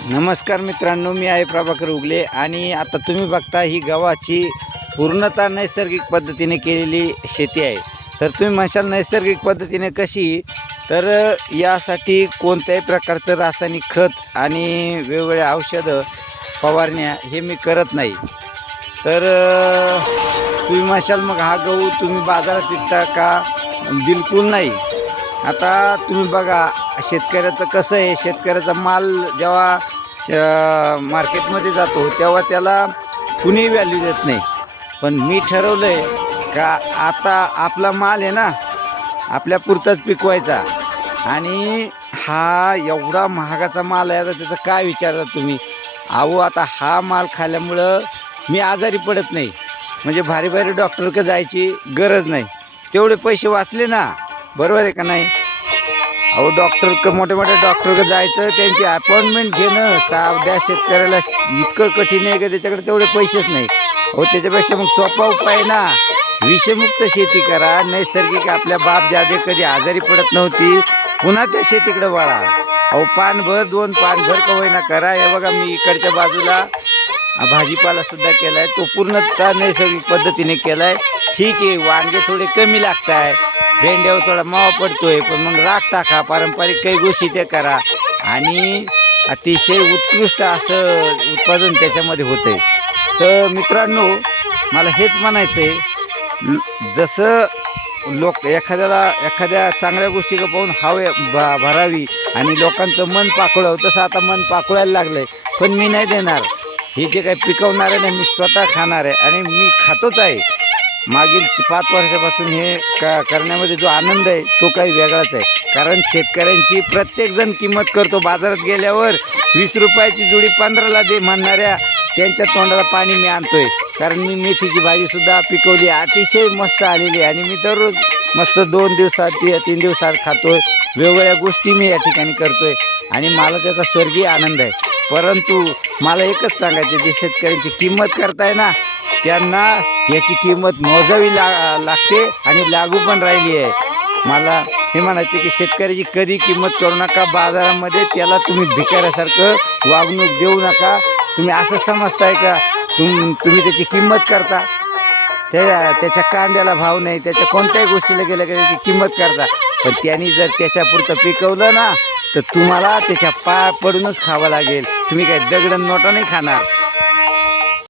नमस्कार मित्रांनो, मी आहे प्रभाकर उगले आणि आता तुम्ही बघता ही गव्हाची पूर्णतः नैसर्गिक पद्धतीने केलेली शेती आहे. तर तुम्ही म्हणशाल नैसर्गिक पद्धतीने कशी? तर यासाठी कोणत्याही प्रकारचं रासायनिक खत आणि वेगवेगळे औषधं फवारण्या हे मी करत नाही. तर तुम्ही म्हणशाल मग हा गहू तुम्ही बाजारात विकता का? बिलकुल नाही. आता तुम्ही बघा शेतकऱ्याचं कसं आहे, शेतकऱ्याचा माल जेव्हा मार्केटमध्ये जातो तेव्हा त्याला कुणी व्हॅल्यू देत नाही. पण मी ठरवलं आहे का आता आपला माल आहे ना, आपल्या पुरताच पिकवायचा. आणि हा एवढा महागाचा माल आहे, आता त्याचं काय विचारता तुम्ही? अहो आता हा माल खाल्ल्यामुळं मी आजारी पडत नाही, म्हणजे भारी भारी डॉक्टरकडे जायची गरज नाही. तेवढे पैसे वाचले ना, बरोबर आहे का नाही? अहो मोठ्या मोठ्या डॉक्टरकडे जायचं, त्यांची अपॉइंटमेंट घेणं साध्या शेतकऱ्याला इतकं कठीण आहे का त्याच्याकडे तेवढे पैसेच नाही. अहो त्याच्यापेक्षा मग सोपा उपाय ना, विषमुक्त शेती करा, नैसर्गिक. आपल्या बाप जादे कधी आजारी पडत नव्हती, पुन्हा त्या शेतीकडे वळा. अहो पानभर 2 पानभर का होईना करा. हे बघा मी इकडच्या बाजूला भाजीपालासुद्धा केला आहे, तो पूर्णतः नैसर्गिक पद्धतीने केला आहे. ठीक आहे, वांगे थोडे कमी लागत आहे, भेंड्यावर थोडा मावा पडतोय, पण मग राख टाका, पारंपरिक काही गोष्टी ते करा आणि अतिशय उत्कृष्ट असं उत्पादन त्याच्यामध्ये होतं आहे. तर मित्रांनो, मला हेच म्हणायचं आहे, जसं एखाद्या चांगल्या गोष्टी पाहून भरावी आणि लोकांचं मन पाकळावं, तसं आता मन पाकळायला लागलं आहे. पण मी नाही देणार. हे जे काही पिकवणार आहे ना, मी स्वतः खाणार आहे आणि मी खातोच आहे. मागील 5 वर्षापासून हे करण्यामध्ये जो आनंद आहे तो काही वेगळाच आहे. कारण शेतकऱ्यांची प्रत्येकजण किंमत करतो. बाजारात गेल्यावर 20 रुपयाची जुडी 15ला दे म्हणणाऱ्या त्यांच्या तोंडाला पाणी मी आणतोय. कारण मी मेथीची भाजीसुद्धा पिकवली, अतिशय मस्त आलेली आहे आणि मी दररोज मस्त 2 दिवसात 3 दिवसात खातोय. वेगवेगळ्या गोष्टी मी या ठिकाणी करतोय आणि मला त्याचा स्वर्गीय आनंद आहे. परंतु मला एकच सांगायचं, जे शेतकऱ्यांची किंमत करताय ना, त्यांना याची किंमत मोजावी लागते आणि लागू पण राहिली आहे. मला हे म्हणायचे की शेतकऱ्याची कधी किंमत करू नका. बाजारामध्ये त्याला तुम्ही भिकाऱ्यासारखं वागणूक देऊ नका. तुम्ही असं समजताय का तुम्ही त्याची किंमत करता? त्याच्या कांद्याला भाव नाही, त्याच्या कोणत्याही गोष्टीला गेलं का त्याची किंमत करता. पण त्यांनी जर त्याच्यापुरतं पिकवलं ना, तर तुम्हाला त्याच्या पाय पडूनच खावं लागेल. तुम्ही काय दगड नोटा नाही खाणार.